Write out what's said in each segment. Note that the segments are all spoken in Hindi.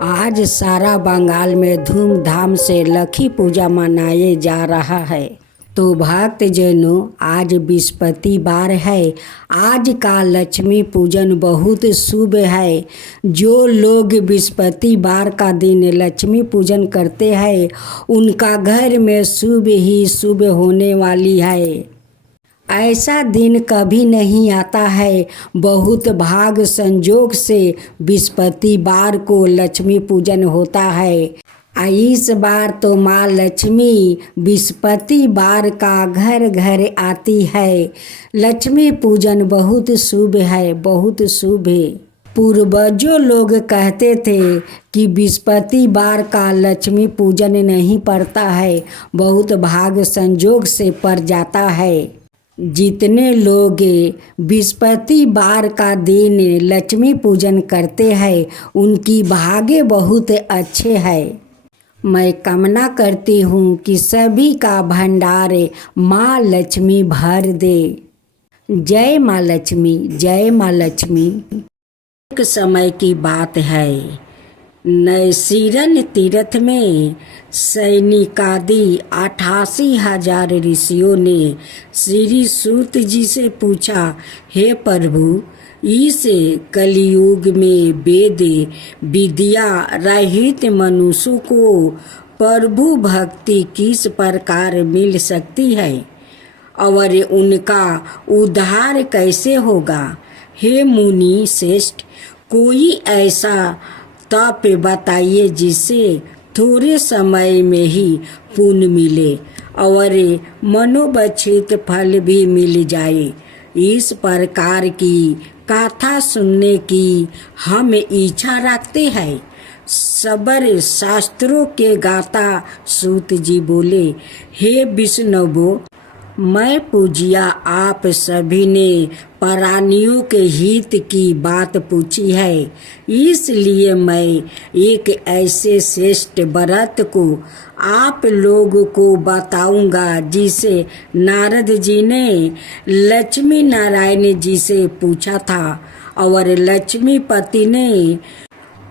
आज सारा बंगाल में धूमधाम से लक्ष्मी पूजा मनाए जा रहा है। तो भक्तजनों, आज बृहस्पतिवार है। आज का लक्ष्मी पूजन बहुत शुभ है। जो लोग बृहस्पतिवार का दिन लक्ष्मी पूजन करते हैं उनका घर में शुभ ही शुभ होने वाली है। ऐसा दिन कभी नहीं आता है। बहुत भाग संजोग से बृहस्पतिवार को लक्ष्मी पूजन होता है। इस बार तो माँ लक्ष्मी बृहस्पतिवार का घर घर आती है। लक्ष्मी पूजन बहुत शुभ है, बहुत शुभ है। पूर्वजों लोग कहते थे कि बृहस्पतिवार का लक्ष्मी पूजन नहीं पड़ता है, बहुत भाग संजोग से पड़ जाता है। जितने लोग बृहस्पतिवार का दिन लक्ष्मी पूजन करते हैं उनकी भाग्य बहुत अच्छे है। मैं कामना करती हूँ कि सभी का भंडार माँ लक्ष्मी भर दे। जय माँ लक्ष्मी, जय माँ लक्ष्मी। एक समय की बात है, नैसीरन तीर्थ में सैनिकादि 88,000 ऋषियों ने श्री सूत जी से पूछा, हे प्रभु, इस कलयुग में वेद विद्या रहित मनुष्यों को प्रभु भक्ति किस प्रकार मिल सकती है और उनका उद्धार कैसे होगा। हे मुनि श्रेष्ठ, कोई ऐसा तप बताइए जिससे थोड़े समय में ही पुण्य मिले और मनोवांछित फल भी मिल जाए। इस प्रकार की कथा सुनने की हम इच्छा रखते हैं। सबर शास्त्रों के गाता सूत जी बोले, हे विष्णुवो, मैं पूजिया आप सभी ने प्राणियों के हित की बात पूछी है, इसलिए मैं एक ऐसे श्रेष्ठ व्रत को आप लोगों को बताऊंगा जिसे नारद जी ने लक्ष्मी नारायण जी से पूछा था और लक्ष्मीपति ने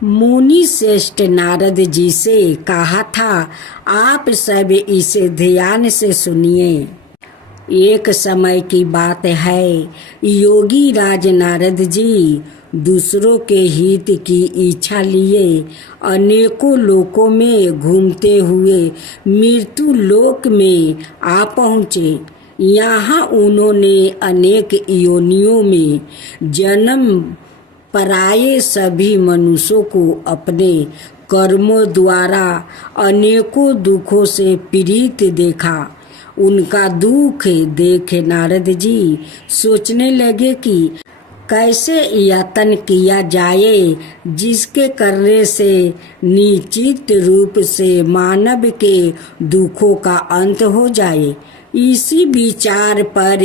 मुनि श्रेष्ठ नारद जी से कहा था। आप सब इसे ध्यान से सुनिए। एक समय की बात है, योगी राज नारद जी दूसरों के हित की इच्छा लिए अनेकों लोकों में घूमते हुए मृत्यु लोक में आ पहुँचे। यहाँ उन्होंने अनेक योनियों में जन्म पाए। सभी मनुष्यों को अपने कर्मों द्वारा अनेकों दुखों से पीड़ित देखा। उनका दुख देख नारद जी सोचने लगे कि कैसे यत्न किया जाए जिसके करने से निश्चित रूप से मानव के दुखों का अंत हो जाए। इसी विचार पर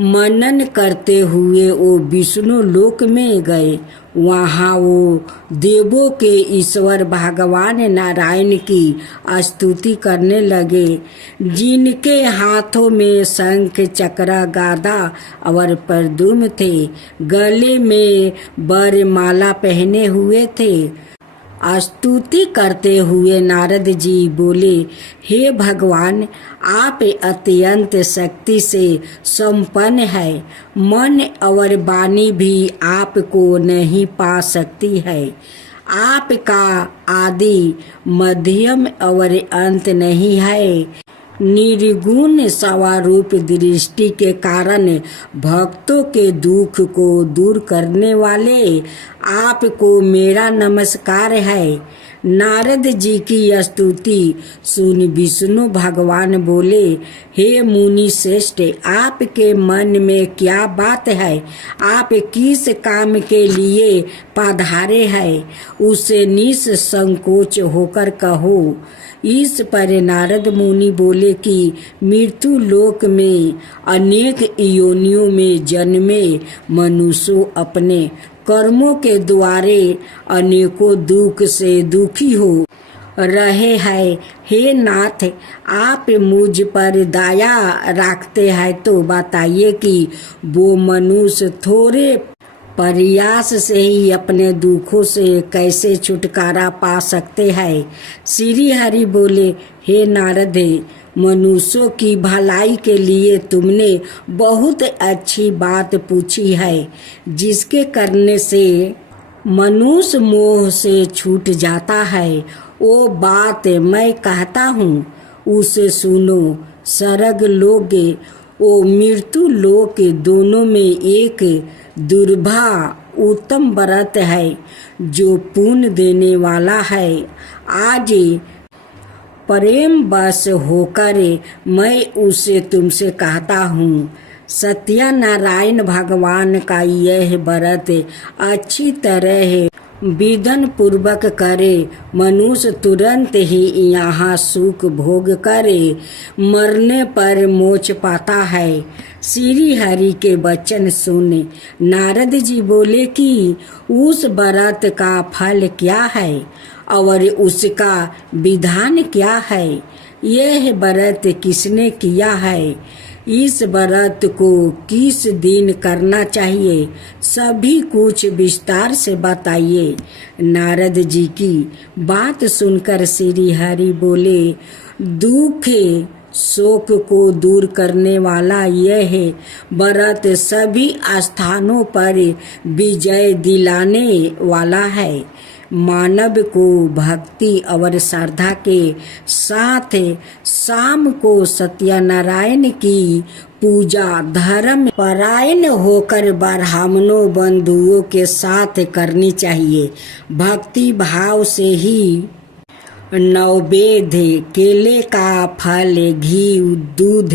मनन करते हुए वो विष्णु लोक में गए। वहाँ वो देवों के ईश्वर भगवान नारायण की स्तुति करने लगे, जिनके हाथों में शंख चक्र गदा और प्रद्युम्न थे, गले में वरमाला पहने हुए थे। स्तुति करते हुए नारद जी बोले, हे भगवान, आप अत्यंत शक्ति से संपन्न है। मन और वाणी भी आपको नहीं पा सकती है। आपका आदि मध्यम और अंत नहीं है। निर्गुण स्वरूप दृष्टि के कारण भक्तों के दुख को दूर करने वाले आपको मेरा नमस्कार है। नारद जी की स्तुति सुन विष्णु भगवान बोले, हे मुनि श्रेष्ठ, आपके मन में क्या बात है? आप किस काम के लिए पधारे हैं, उसे निसंकोच होकर कहो। इस पर नारद मुनि बोले कि मृत्यु लोक में अनेक योनियों में जन्मे मनुष्य अपने कर्मों के द्वारे अनेकों दुख से दुखी हो रहे हैं। हे नाथ, आप मुझ पर दया रखते हैं तो बताइए कि वो मनुष्य थोड़े प्रयास से ही अपने दुखों से कैसे छुटकारा पा सकते हैं। श्री हरि बोले, हे नारद, मनुष्यों की भलाई के लिए तुमने बहुत अच्छी बात पूछी है। जिसके करने से मनुष्य मोह से छूट जाता है, वो बात मैं कहता हूँ, उसे सुनो। स्वर्ग लोक ओ मृत्यु लोक दोनों में एक दुर्भा उत्तम व्रत है जो पुण्य देने वाला है। आज प्रेम बस होकर मैं उसे तुमसे कहता हूँ। सत्यनारायण भगवान का यह व्रत अच्छी तरह विधान पूर्वक करे, मनुष्य तुरंत ही यहाँ सुख भोग करे, मरने पर मोक्ष पाता है। श्री हरि के वचन सुने नारद जी बोले कि उस व्रत का फल क्या है और उसका विधान क्या है। यह व्रत किसने किया है, इस व्रत को किस दिन करना चाहिए, सभी कुछ विस्तार से बताइए। नारद जी की बात सुनकर श्री हरि बोले, दुख शोक को दूर करने वाला यह व्रत सभी स्थानों पर विजय दिलाने वाला है। मानव को भक्ति और श्रद्धा के साथ शाम को सत्यनारायण की पूजा धर्म परायण होकर ब्राह्मणों बंधुओं के साथ करनी चाहिए। भक्ति भाव से ही नैवेद्य केले का फल, घी, दूध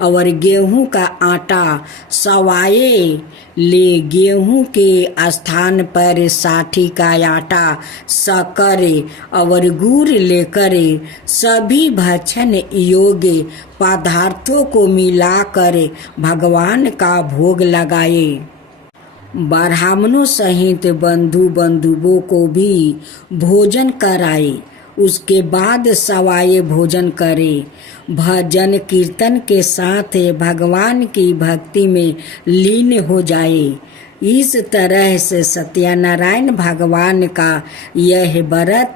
और गेहूं का आटा सवाए ले। गेहूं के स्थान पर साठी का आटा, शक्कर और गुड़ लेकर सभी भक्षण योग्य पदार्थों को मिलाकर भगवान का भोग लगाए। ब्राह्मणों सहित बंधुओं को भी भोजन कराए। उसके बाद सवाए भोजन करे। भजन कीर्तन के साथ भगवान की भक्ति में लीन हो जाए। इस तरह से सत्यनारायण भगवान का यह व्रत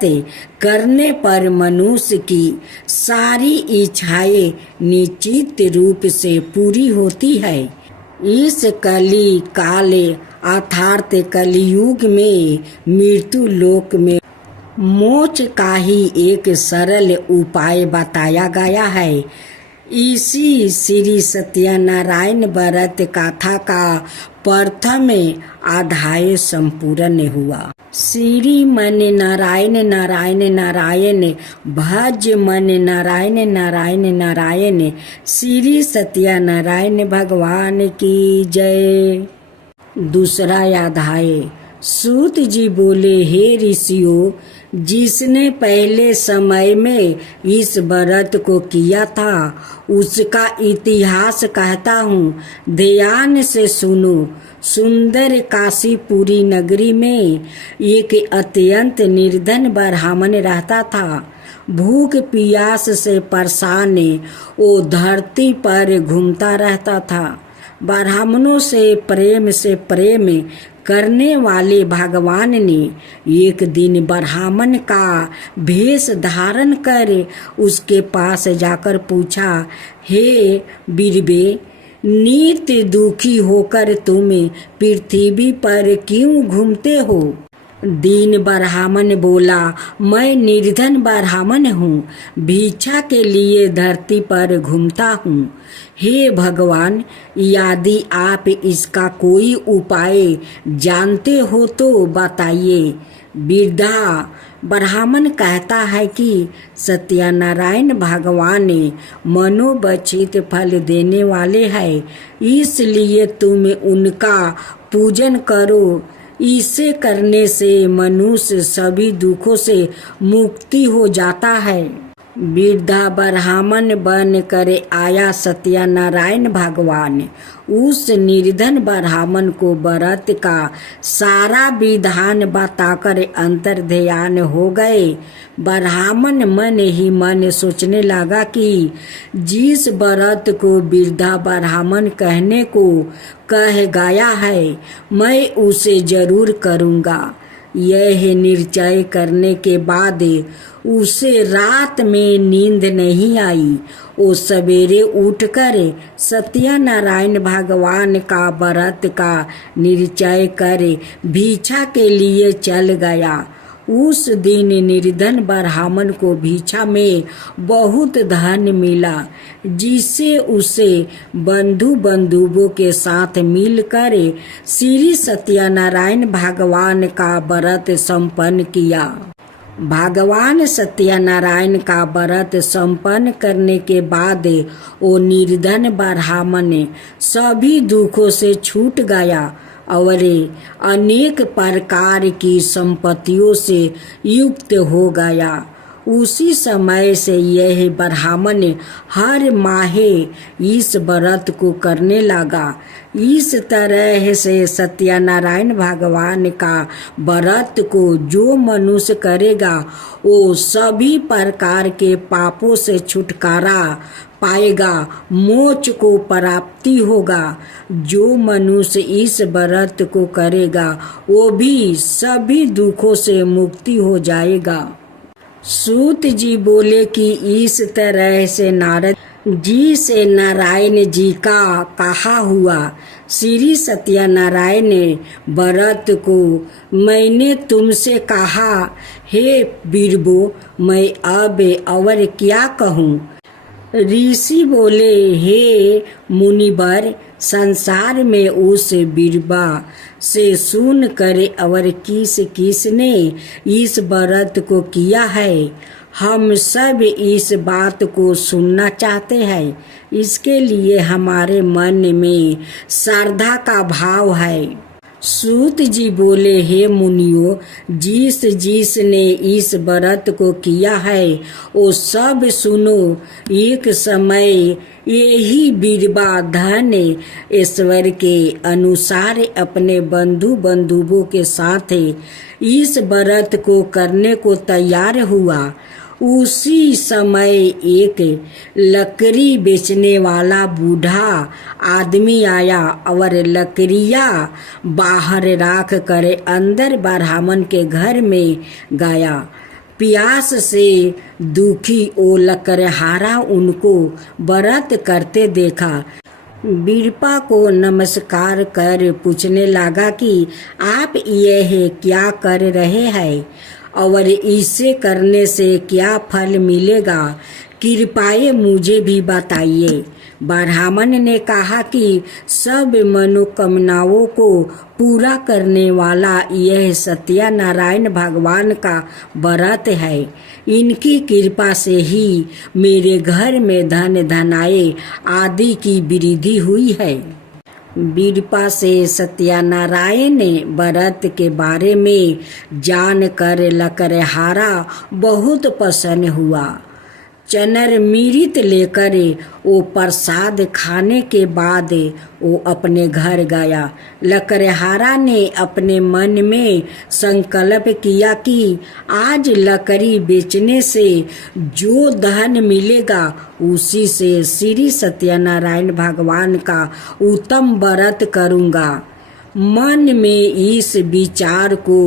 करने पर मनुष्य की सारी इच्छाएं निश्चित रूप से पूरी होती है। इस कली काल अर्थात कलियुग में मृत्यु लोक में मोक्ष का ही एक सरल उपाय बताया गया है। इसी श्री सत्यनारायण व्रत कथा का प्रथम अध्याय संपूर्ण हुआ। श्री मन नारायण नारायण नारायण, भज मन नारायण नारायण नारायण। श्री सत्यनारायण भगवान की जय। दूसरा अध्याय। सूत जी बोले, हे ऋषियों, जिसने पहले समय में इस व्रत को किया था उसका इतिहास कहता हूँ, ध्यान से सुनो। सुंदर काशीपुरी नगरी में एक अत्यंत निर्धन ब्राह्मण रहता था। भूख प्यास से परेशान वो धरती पर घूमता रहता था। ब्राह्मणों से प्रेम करने वाले भगवान ने एक दिन ब्राह्मण का भेष धारण कर उसके पास जाकर पूछा, हे बीरबे, नित्य दुखी होकर तुम पृथ्वी पर क्यों घूमते हो? दीन ब्राह्मण बोला, मैं निर्धन ब्राह्मण हूँ, भिक्षा के लिए धरती पर घूमता हूँ। हे भगवान, यदि आप इसका कोई उपाय जानते हो तो बताइए। वृद्धा ब्राह्मण कहता है कि सत्यनारायण भगवान मनोवांछित फल देने वाले हैं, इसलिए तुम उनका पूजन करो। इसे करने से मनुष्य सभी दुखों से मुक्ति हो जाता है। वृद्धा ब्राह्मण बन कर आया सत्यनारायण भगवान। उस निर्धन ब्राह्मण को व्रत का सारा विधान बताकर अंतर्ध्यान हो गए। ब्राह्मण मन ही मन सोचने लगा कि जिस व्रत को वृद्धा ब्राह्मण कहने को कह गया है, मैं उसे जरूर करूँगा। यह निश्चय करने के बाद उसे रात में नींद नहीं आई। वो सवेरे उठकर सत्यनारायण भगवान का व्रत का निश्चय कर भिक्षा के लिए चल गया। उस दिन निर्धन ब्राह्मण को भिक्षा में बहुत धन मिला, जिससे उसे बंधु बंधुओं के साथ मिलकर श्री सत्यनारायण भगवान का व्रत संपन्न किया। भगवान सत्यनारायण का व्रत संपन्न करने के बाद वो निर्धन ब्राह्मण सभी दुखों से छूट गया और अनेक प्रकार की संपत्तियों से युक्त हो गया। उसी समय से यह ब्राह्मण हर माह इस व्रत को करने लगा। इस तरह से सत्यनारायण भगवान का व्रत को जो मनुष्य करेगा वो सभी प्रकार के पापों से छुटकारा पाएगा, मोक्ष को प्राप्ति होगा। जो मनुष्य इस व्रत को करेगा वो भी सभी दुखों से मुक्ति हो जाएगा। सूत जी बोले कि इस तरह से नारद जी से नारायण जी का कहा हुआ। श्री सत्यनारायण व्रत को मैंने तुमसे कहा, हे बीरबो, मैं अब और क्या कहूँ। ऋषि बोले, हे मुनिवर, संसार में उस बीरबा से सुन कर और किसने इस व्रत को किया है, हम सब इस बात को सुनना चाहते हैं। इसके लिए हमारे मन में श्रद्धा का भाव है। सूत जी बोले, हे मुनियो, जिसने इस व्रत को किया है वो सब सुनो। एक समय यही बीरबा धन ईश्वर के अनुसार अपने बंधु बंधुओं के साथ इस व्रत को करने को तैयार हुआ। उसी समय एक लकड़ी बेचने वाला बूढ़ा आदमी आया और लकड़ियाँ बाहर रख कर अंदर ब्राह्मण के घर में गया। प्यास से दुखी वो लकड़हारा उनको व्रत करते देखा। बीरबा को नमस्कार कर पूछने लगा कि आप यह क्या कर रहे हैं और इसे करने से क्या फल मिलेगा, कृपया मुझे भी बताइए। ब्राह्मण ने कहा कि सब मनोकामनाओं को पूरा करने वाला यह सत्यनारायण भगवान का व्रत है। इनकी कृपा से ही मेरे घर में धन धनाए आदि की वृद्धि हुई है। बीरबा से सत्यनारायण व्रत के बारे में जानकर लकड़हारा बहुत प्रसन्न हुआ। चनर मिरित लेकर वो प्रसाद खाने के बाद वो अपने घर गया। लकड़हारा ने अपने मन में संकल्प किया कि आज लकड़ी बेचने से जो धन मिलेगा उसी से श्री सत्यनारायण भगवान का उत्तम व्रत करूँगा। मन में इस विचार को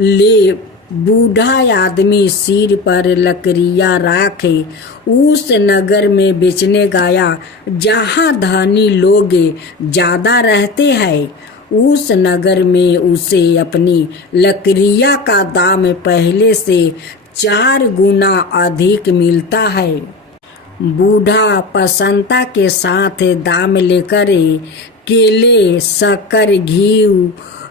ले बूढ़ा आदमी सिर पर लकड़ियाँ राखे उस नगर में बेचने गया जहाँ धनी लोग ज्यादा रहते हैं। उस नगर में उसे अपनी लकड़ियाँ का दाम पहले से 4 गुना अधिक मिलता है। बूढ़ा प्रसन्नता के साथ दाम लेकर केले, शक्कर, घी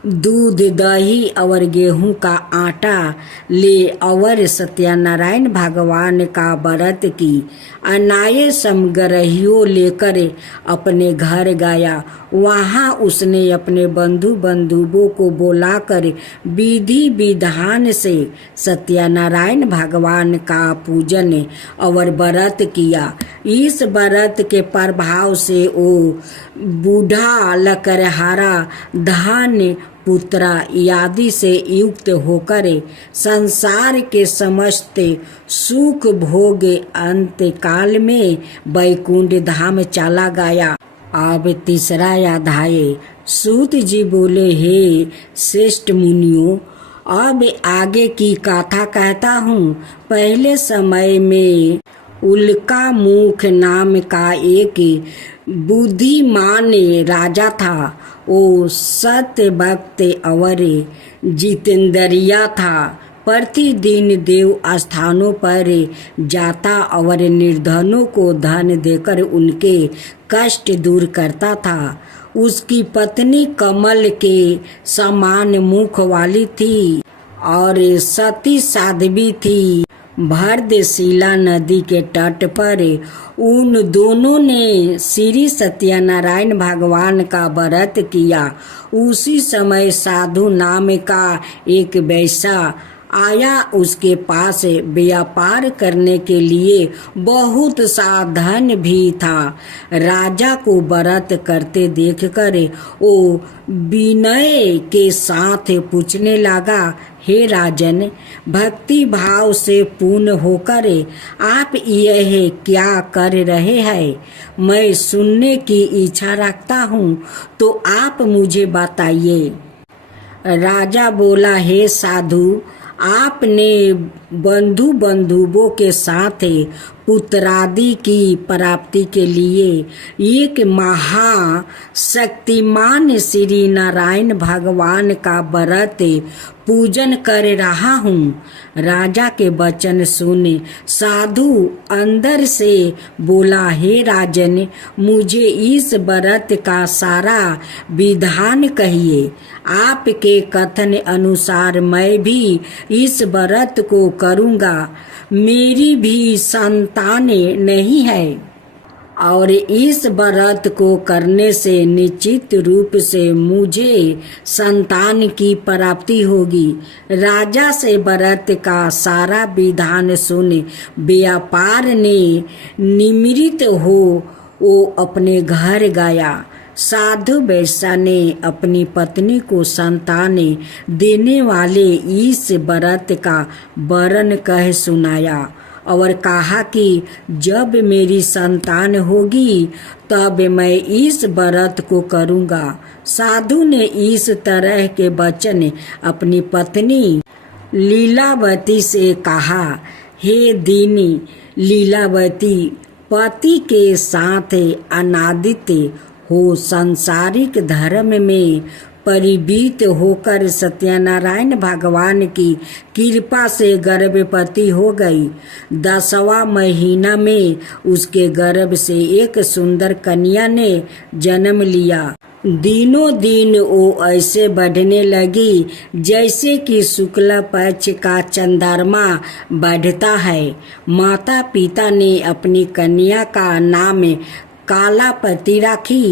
दूध दही और गेहूं का आटा ले और सत्यनारायण भगवान का व्रत की अनाये समग्रहियों लेकर अपने घर गया। वहाँ उसने अपने बंधु बंधुओं को बुलाकर विधि विधान से सत्यनारायण भगवान का पूजन और व्रत किया। इस व्रत के प्रभाव से वो बूढ़ा लकड़हारा धन पुत्रा आदि से युक्त होकर संसार के समस्त सुख भोग अंत काल में वैकुंठ धाम चला गया। अब तीसरा अध्याय। सूत जी बोले, हे श्रेष्ठ मुनियों, अब आगे की कथा कहता हूँ। पहले समय में उल्का मुख नाम का एक बुद्धिमान राजा था। वो सत्य भक्त और जितेंद्रिया था। प्रतिदिन देव स्थानों पर जाता और निर्धनों को धन देकर उनके कष्ट दूर करता था। उसकी पत्नी कमल के समान मुख वाली थी और सती साध्वी थी। भरतशिला नदी के तट पर उन दोनों ने श्री सत्यनारायण भगवान का व्रत किया। उसी समय साधु नाम का एक वैश्य आया। उसके पास व्यापार करने के लिए बहुत सा धन भी था। राजा को व्रत करते देखकर वो विनय के साथ पूछने लगा, हे राजन, भक्ति भाव से पूर्ण होकर आप यह क्या कर रहे हैं? मैं सुनने की इच्छा रखता हूँ, तो आप मुझे बताइए। राजा बोला, हे साधु, आपने बंधु बंधुओं के साथ पुत्रादि की प्राप्ति के लिए एक महाशक्तिमान श्री नारायण भगवान का व्रत पूजन कर रहा हूँ। राजा के वचन सुने साधु अंदर से बोला, हे राजन, मुझे इस व्रत का सारा विधान कहिए। आपके कथन अनुसार मैं भी इस व्रत को करूँगा। मेरी भी संतान नहीं है और इस व्रत को करने से निश्चित रूप से मुझे संतान की प्राप्ति होगी। राजा से व्रत का सारा विधान सुन व्यापार ने निमृत हो वो अपने घर गया। साधु वैश्य ने अपनी पत्नी को संतान देने वाले इस व्रत का वर्णन कह सुनाया और कहा कि जब मेरी संतान होगी तब मैं इस व्रत को करूँगा। साधु ने इस तरह के वचन अपनी पत्नी लीलावती से कहा। हे दीनी लीलावती, पति के साथ अनादित हो संसारिक धर्म में परिवीत होकर सत्यनारायण भगवान की कृपा से गर्भवती हो गई। 10वां महीना में उसके गर्भ से एक सुंदर कन्या ने जन्म लिया। दिनों दिन वो ऐसे बढ़ने लगी जैसे कि शुक्ल पक्ष का चंद्रमा बढ़ता है। माता पिता ने अपनी कन्या का नाम कालापति राखी।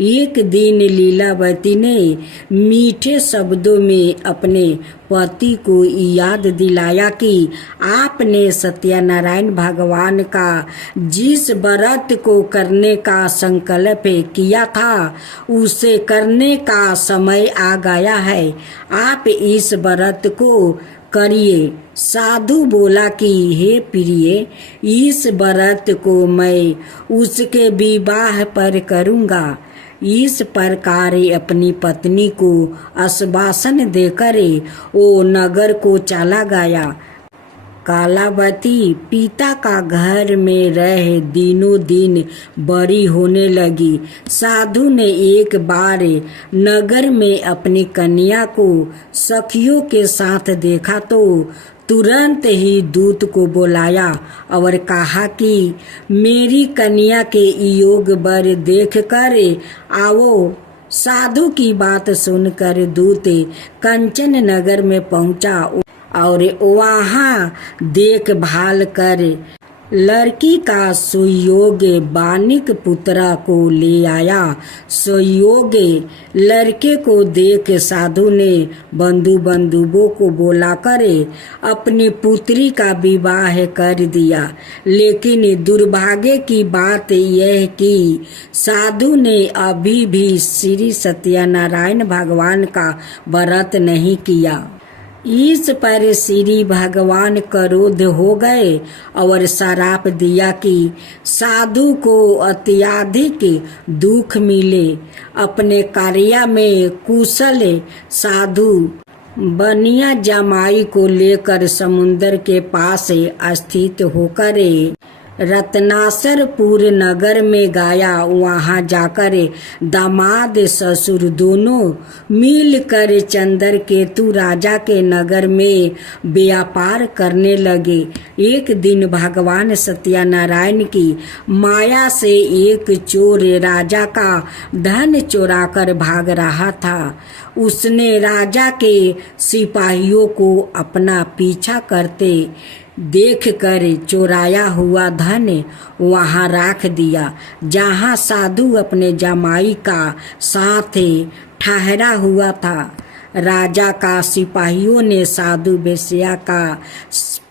एक दिन लीलावती ने मीठे शब्दों में अपने पति को याद दिलाया कि आपने सत्यनारायण भगवान का जिस व्रत को करने का संकल्प किया था उसे करने का समय आ गया है। आप इस व्रत को करिए। साधु बोला कि हे प्रिय, इस व्रत को मैं उसके विवाह पर करूँगा। इस प्रकार अपनी पत्नी को आश्वासन देकर वो नगर को चला गया। कालावती पिता का घर में रह दिनों दिन बड़ी होने लगी। साधु ने एक बार नगर में अपनी कन्या को सखियों के साथ देखा तो तुरंत ही दूत को बुलाया और कहा कि मेरी कन्या के योग वर देख कर आओ। साधु की बात सुनकर दूत कंचन नगर में पहुंचा और वहां देखभाल कर लड़की का सुयोग्य बानिक पुत्रा को ले आया। सुयोग्य लड़के को देख साधु ने बंधु बंधुओं को बोला करे अपनी पुत्री का विवाह कर दिया। लेकिन दुर्भाग्य की बात यह कि साधु ने अभी भी श्री सत्यनारायण भगवान का व्रत नहीं किया। इस पर श्री भगवान क्रोध हो गए और श्राप दिया कि साधु को अत्यधिक दुख मिले। अपने कार्य में कुशल साधु बनिया जमाई को लेकर समुद्र के पास स्थित होकर रत्नासरपुर नगर में गया। वहां जाकर दामाद ससुर दोनों मिलकर चंद्रकेतु राजा के नगर में व्यापार करने लगे। एक दिन भगवान सत्यनारायण की माया से एक चोर राजा का धन चुराकर भाग रहा था। उसने राजा के सिपाहियों को अपना पीछा करते देखकर चोराया हुआ धन वहां रख दिया जहां साधु अपने जमाई का साथ ठहरा हुआ था। राजा का सिपाहियों ने साधु वेश्या का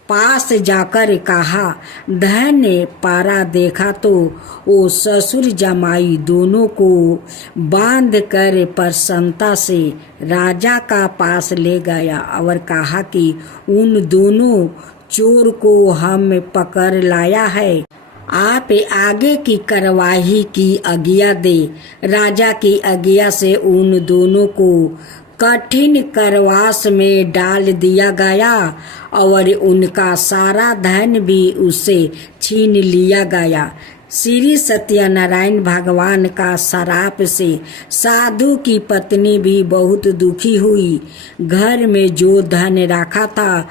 पास जाकर कहा, धन पारा देखा तो वो ससुर जमाई दोनों को बांध कर प्रसन्नता से राजा का पास ले गया और कहा कि उन दोनों चोर को हम पकड़ लाया है, आप आगे की कार्यवाही की आज्ञा दे। राजा की आज्ञा से उन दोनों को कठिन कारावास में डाल दिया गया और उनका सारा धन भी उससे छीन लिया गया। श्री सत्यनारायण भगवान का श्राप से साधु की पत्नी भी बहुत दुखी हुई। घर में जो धन रखा था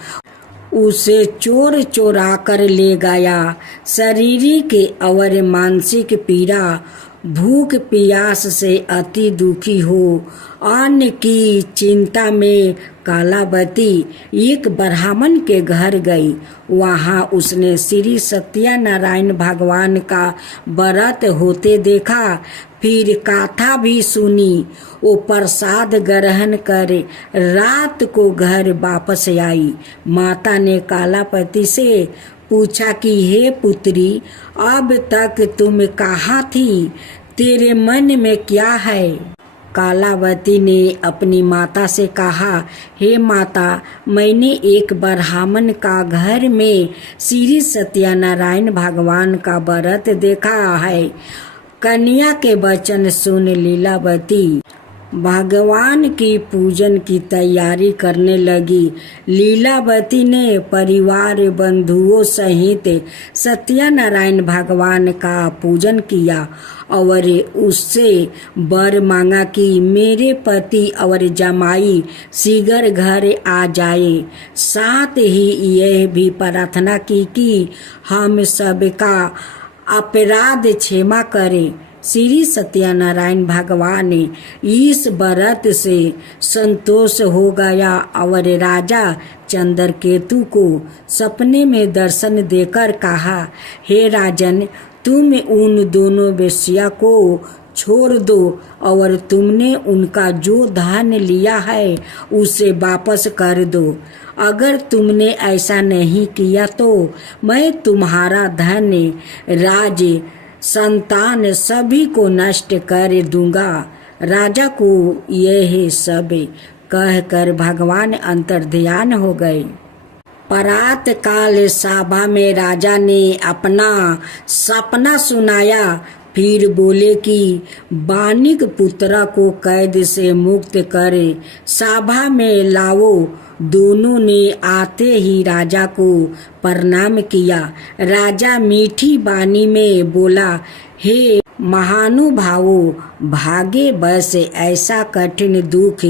उसे चोर चोरा कर ले गया। शारीरिक और मानसिक पीड़ा, भूख प्यास से अति दुखी हो अन्न की चिंता में कालावती एक ब्राह्मण के घर गई। वहां उसने श्री सत्यनारायण भगवान का व्रत होते देखा। फिर कथा भी सुनी। वो प्रसाद ग्रहण कर रात को घर वापस आई। माता ने कालापति से पूछा कि हे पुत्री, अब तक तुम कहाँ थी? तेरे मन में क्या है? कालावती ने अपनी माता से कहा, हे माता, मैंने एक ब्राह्मण का घर में श्री सत्यनारायण भगवान का व्रत देखा है। कन्या के वचन सुन लीलावती भगवान की पूजन की तैयारी करने लगी। लीलावती ने परिवार बंधुओं सहित सत्यनारायण भगवान का पूजन किया और उससे वर मांगा कि मेरे पति और जमाई शीघ्र घर आ जाए। साथ ही यह भी प्रार्थना की कि हम सबका अपराध क्षमा करे। श्री सत्यनारायण भगवान इस व्रत से संतोष हो गया और राजा चंद्रकेतु को सपने में दर्शन देकर कहा, हे राजन, तुम उन दोनों वेश्या को छोड़ दो और तुमने उनका जो धन लिया है उसे वापस कर दो। अगर तुमने ऐसा नहीं किया तो मैं तुम्हारा धन, राज, संतान सभी को नष्ट कर दूंगा। राजा को यह सब कहकर भगवान अंतर्ध्यान हो गए। प्रात काल सभा में राजा ने अपना सपना सुनाया। फिर बोले कि बानिक पुत्रा को कैद से मुक्त करे, सभा में लाओ। दोनों ने आते ही राजा को प्रणाम किया। राजा मीठी वाणी में बोला, हे महानुभावों, भागे बस ऐसा कठिन दुख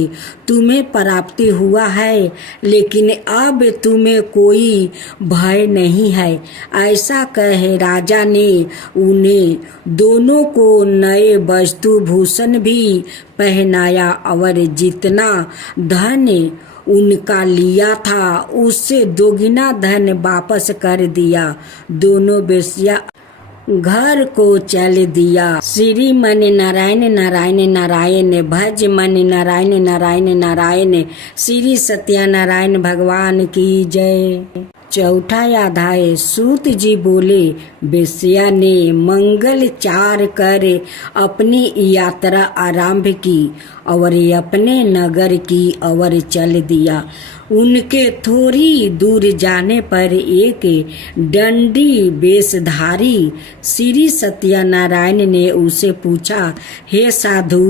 तुम्हें प्राप्ति हुआ है, लेकिन अब तुम्हें कोई भय नहीं है। ऐसा कहे राजा ने उन्हें दोनों को नए वस्तु भूषण भी पहनाया और जितना धन उनका लिया था उससे दोगुना धन वापस कर दिया। दोनों वेश्या घर को चल दिया। श्री मन नारायण नारायण नारायण, भज मन नारायण नारायण नारायण। श्री सत्यनारायण भगवान की जय। चौथा अध्याय। सूत जी बोले, वेश्या ने मंगल चार कर अपनी यात्रा आरंभ की और अपने नगर की ओर चल दिया। उनके थोड़ी दूर जाने पर एक दंडी वेशधारी श्री सत्यनारायण ने उसे पूछा, हे साधु,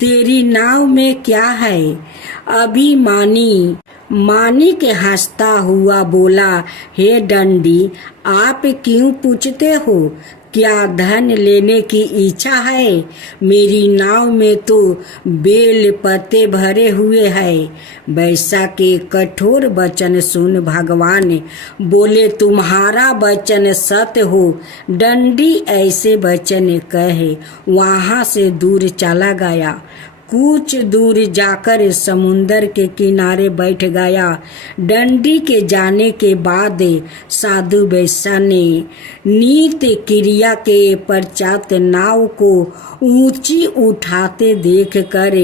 तेरी नाव में क्या है? मानिक हंसता हुआ बोला, हे दंडी, आप क्यों पूछते हो? क्या धन लेने की इच्छा है? मेरी नाव में तो बेल पत्ते भरे हुए हैं। वैसा के कठोर वचन सुन भगवान बोले, तुम्हारा वचन सत्य हो। दंडी ऐसे वचन कहे वहां से दूर चला गया। कुछ दूर जाकर समुंदर के किनारे बैठ गया। दंडी के जाने के बाद साधु वैश्या ने नित्य क्रिया के पश्चात नाव को ऊंची उठाते देख कर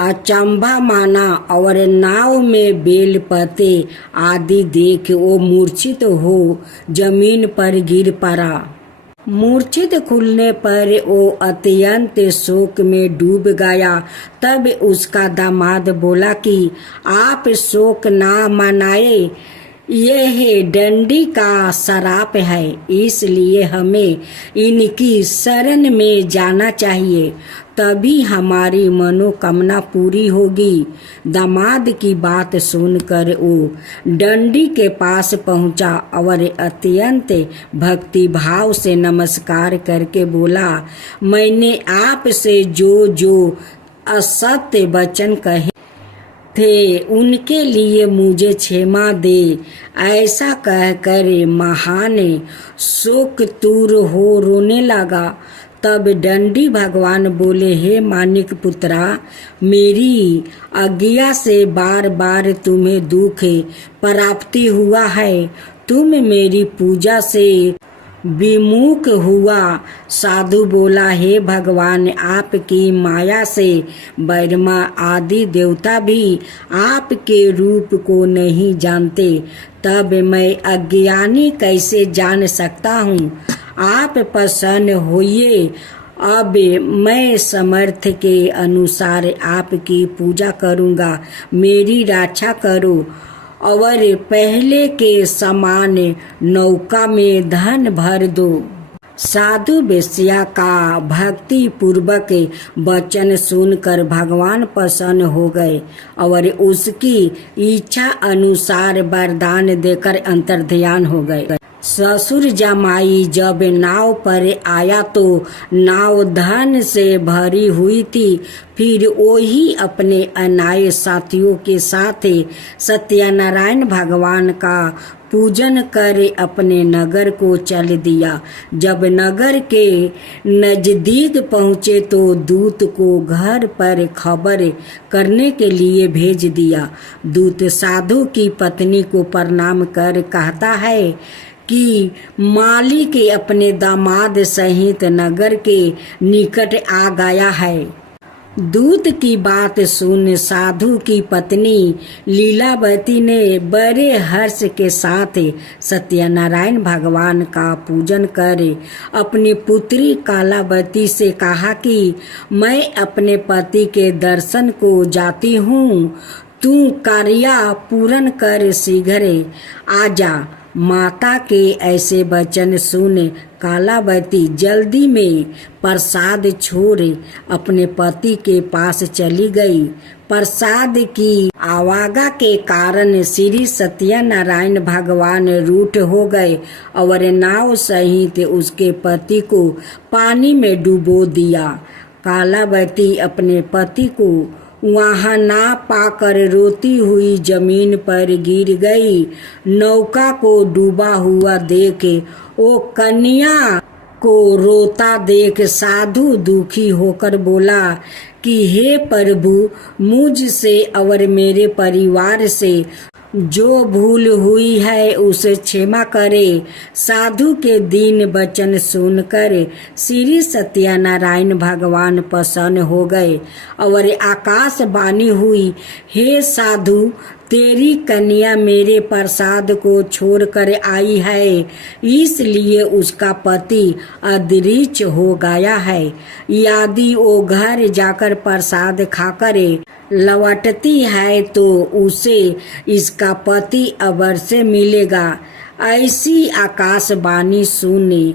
अचंभा माना और नाव में बेल पत्ते आदि देख वो मूर्छित हो जमीन पर गिर पड़ा। मूर्छित खुलने पर वो अत्यंत शोक में डूब गया। तब उसका दामाद बोला कि आप शोक ना मनाए, यह दंडी का श्राप है, इसलिए हमें इनकी शरण में जाना चाहिए, तभी हमारी मनोकामना पूरी होगी। दामाद की बात सुनकर वो दंडी के पास पहुंचा और अत्यंत भक्ति भाव से नमस्कार करके बोला, मैंने आपसे जो असत्य वचन कहे थे उनके लिए मुझे क्षमा दे। ऐसा कहकर महान शोकतूर हो रोने लगा। तब दंडी भगवान बोले, हे मानिक पुत्रा, मेरी आज्ञा से बार बार तुम्हें दुख प्राप्ति हुआ है। तुम मेरी पूजा से विमुख हुआ। साधु बोला, हे भगवान, आपकी माया से ब्रह्मा आदि देवता भी आपके रूप को नहीं जानते, तब मैं अज्ञानी कैसे जान सकता हूँ? आप प्रसन्न होइए, अब मैं समर्थ के अनुसार आपकी पूजा करूँगा। मेरी रक्षा करो और पहले के समान नौका में धन भर दो। साधु वेश्या का भक्ति पूर्वक वचन सुनकर भगवान प्रसन्न हो गए और उसकी इच्छा अनुसार वरदान देकर अंतर्ध्यान हो गए। ससुर जमाई जब नाव पर आया तो नाव धन से भरी हुई थी। फिर वही अपने अनाय साथियों के साथ सत्यनारायण भगवान का पूजन कर अपने नगर को चल दिया। जब नगर के नजदीक पहुँचे तो दूत को घर पर खबर करने के लिए भेज दिया। दूत साधु की पत्नी को प्रणाम कर कहता है कि मालिक अपने दामाद सहित नगर के निकट आ गया है। दूत की बात सुन साधु की पत्नी लीलावती ने बड़े हर्ष के साथ सत्यनारायण भगवान का पूजन कर अपनी पुत्री कालावती से कहा कि मैं अपने पति के दर्शन को जाती हूँ, तू कार्य पूर्ण कर शीघ्र आ जा। माता के ऐसे वचन सुन कालावती जल्दी में प्रसाद छोड़ अपने पति के पास चली गई। प्रसाद की आवागा के कारण श्री सत्यनारायण भगवान रूठ हो गए और नाव सहित उसके पति को पानी में डुबो दिया। कालावती अपने पति को वहां ना पाकर रोती हुई जमीन पर गिर गई। नौका को डूबा हुआ देख वो कन्या को रोता देख साधु दुखी होकर बोला कि हे प्रभु, मुझसे और मेरे परिवार से जो भूल हुई है उसे क्षमा करे। साधु के दीन वचन सुनकर श्री सत्यनारायण भगवान प्रसन्न हो गए और आकाशवाणी हुई, हे साधु, तेरी कन्या मेरे प्रसाद को छोड़कर आई है, इसलिए उसका पति अदृश्य हो गया है। यदि वो घर जाकर प्रसाद खाकर लौटती है तो उसे इसका पति अवश्य मिलेगा। ऐसी आकाशवाणी सुनी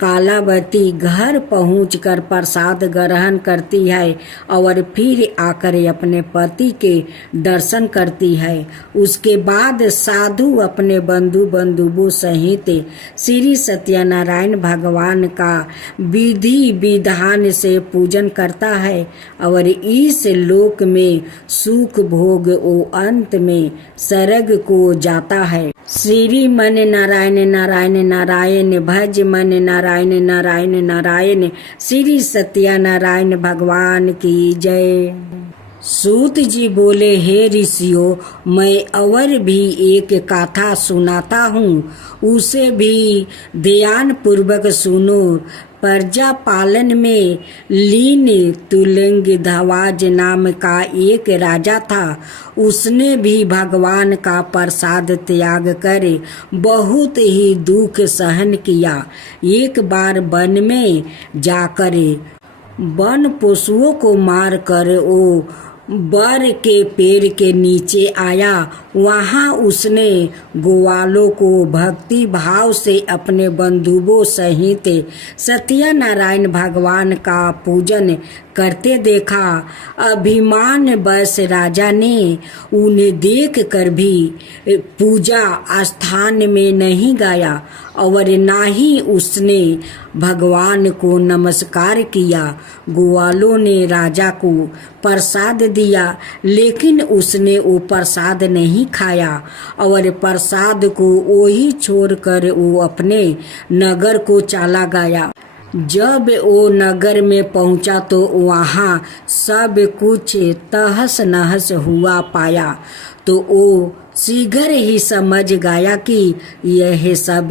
कालावती घर पहुंचकर प्रसाद ग्रहण करती है और फिर आकर अपने पति के दर्शन करती है। उसके बाद साधु अपने बंधु बंधुओं सहित श्री सत्यनारायण भगवान का विधि विधान से पूजन करता है और इस लोक में सुख भोग वो अंत में स्वर्ग को जाता है। श्री मन नारायण नारायण नारायण भज मन नारायण नारायण नारायण। श्री सत्यनारायण भगवान की जय। सूत जी बोले, हे ऋषियों, मैं और भी एक कथा सुनाता हूँ, उसे भी ध्यान पूर्वक सुनो। प्रजा पालन में लीन तुलंगध्वज नाम का एक राजा था। उसने भी भगवान का प्रसाद त्याग कर बहुत ही दुख सहन किया। एक बार वन में जाकर वन पशुओं को मार कर वो बर के पेड़ के नीचे आया। वहां उसने ग्वालों को भक्ति भाव से अपने बंधुओं सहित सत्यनारायण भगवान का पूजन करते देखा। अभिमान बस राजा ने उन्हें देख कर भी पूजा स्थान में नहीं गया और ना ही उसने भगवान को नमस्कार किया। ग्वालों ने राजा को प्रसाद दिया, लेकिन उसने वो प्रसाद नहीं खाया और प्रसाद को वही छोड़कर वो अपने नगर को चला गया। जब वो नगर में पहुंचा तो वहाँ सब कुछ तहस नहस हुआ पाया तो वो शीघ्र ही समझ गया कि यह सब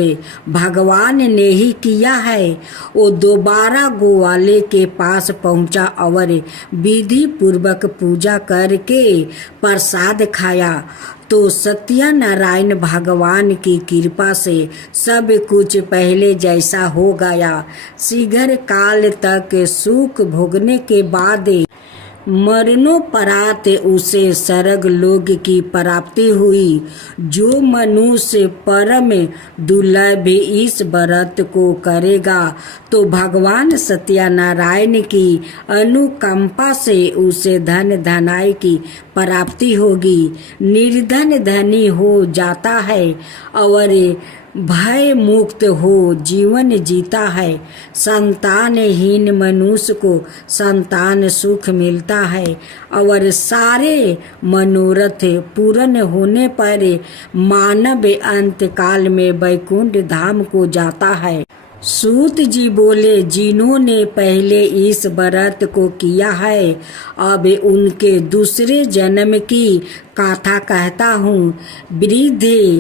भगवान ने ही किया है। वो दोबारा ग्वाले के पास पहुंचा और विधि पूर्वक पूजा करके प्रसाद खाया तो सत्यनारायण भगवान की कृपा से सब कुछ पहले जैसा हो गया। शीघ्र काल तक सुख भोगने के बाद मरणोपरांत उसे स्वर्ग लोक की प्राप्ति हुई। जो मनुष्य परम दुर्लभ इस व्रत को करेगा तो भगवान सत्यनारायण की अनुकंपा से उसे धन धनाई की प्राप्ति होगी। निर्धन धनी हो जाता है और भय मुक्त हो जीवन जीता है। संतानहीन मनुष्य को संतान सुख मिलता है और सारे मनोरथ पूर्ण होने पर मानव अंत काल में वैकुंठ धाम को जाता है। सूत जी बोले, जिन्होंने पहले इस व्रत को किया है अब उनके दूसरे जन्म की कथा कहता हूँ। वृद्ध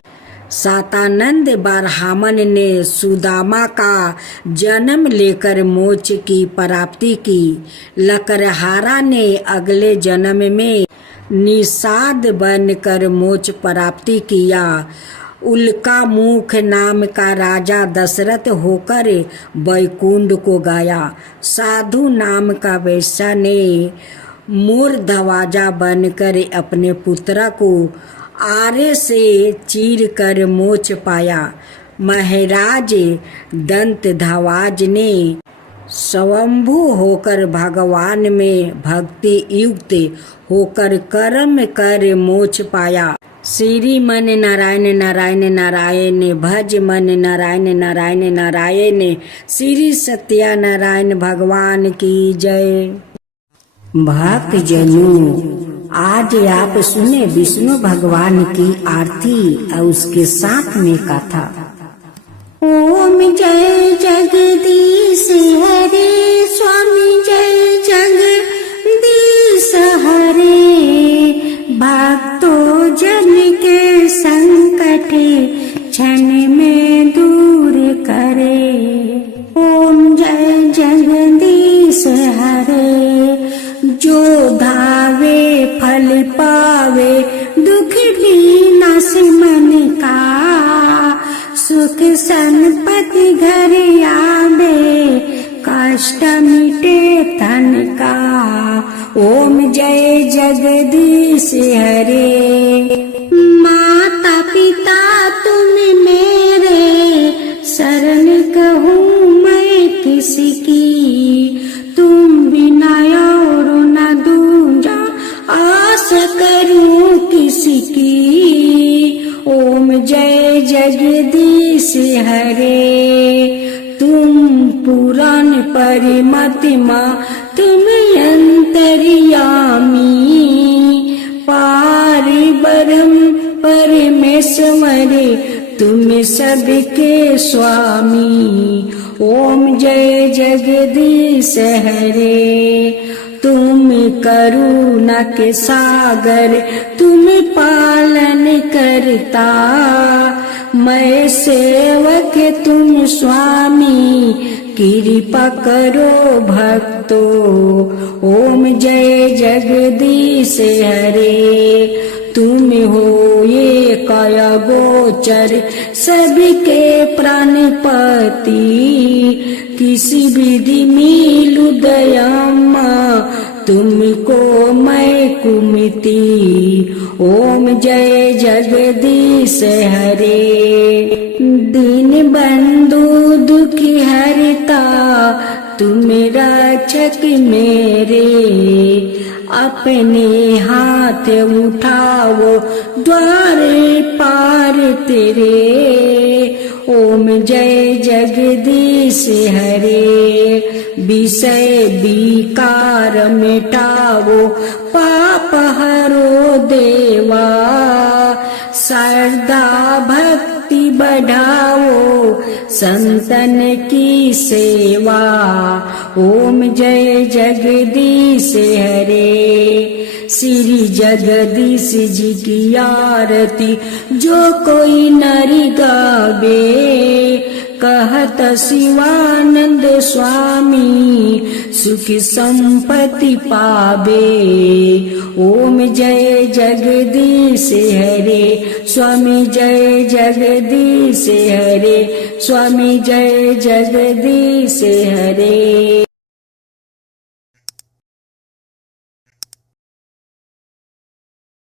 सातानंद ब्राह्मण ने सुदामा का जन्म लेकर मोक्ष की प्राप्ति की। लकड़हारा ने अगले जन्म में निषाद बनकर मोक्ष प्राप्ति किया। उल्का मुख नाम का राजा दशरथ होकर वैकुंठ को गया। साधु नाम का वैश्य ने मूर्धवाजा बनकर अपने पुत्र को आरे से चीर कर मोक्ष पाया। महाराज दंतध्वज ने स्वयंभू होकर भगवान में भक्ति युक्त होकर कर्म कर मोक्ष पाया। श्री मन नारायण नारायण नारायण, भज मन नारायण नारायण नारायण, श्री सत्यनारायण भगवान की जय। भक्त जनों, आज आप सुने विष्णु भगवान की आरती और उसके साथ में कथा। ओम जय जगदीश हरे, स्वामी जय जगदीश हरे, भक्तों जन के संकट क्षण में दूर करे। ओम जय जगदीश हरे, जो धावे फल पावे, दुख विनाश मन का, सुख संपत्ति घर आवे, कष्ट मिटे तन का। ओम जय जगदीश हरे। माता पिता तुम मेरे, शरण कहूँ मैं किसकी, तुम बिना और न दूजा, आस करूँ किसकी। ओम जय जगदीश हरे, तुम पुराण परिमतिमा, तुम अंतर्यामी, पारि ब्रह्म परमेश्वर, तुम सबके स्वामी। ओम जय जगदीश हरे, तुम करुणा के सागर, तुम पालन करता, मैं सेवक तुम स्वामी, कृपा करो भक्तो। ओम जय जगदीश हरे, तुम हो ये काया गोचर, सबके प्राणपति, किसी विधि मिलु दयामा, तुमको मैं कुमति। ओम जय जगदीश हरे, दीन बंधु दुखी हरता, तुम रक्षक मेरे, अपने हाथ उठाओ द्वार पार तेरे। ओम जय जगदीश हरे, विषय विकार मिटाओ, पाप हरो देवा, श्रद्धा भक्ति बढ़ाओ, संतन की सेवा। ओम जय जगदीश हरे, श्री जगदीश जी की आरती जो कोई नर गावे, कहत शिवानंद स्वामी, सुख संपत्ति पावे। ओम जय जगदीश हरे, स्वामी जय जगदीश हरे, स्वामी जय जगदीश हरे।